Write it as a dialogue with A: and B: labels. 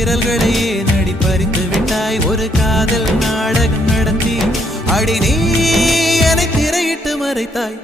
A: விரல்களையே நடி பறித்து விட்டாய். ஒரு காதல் நாடகம் நடத்தி அடி நீ என்னை திரையிட்டு மறைத்தாய்.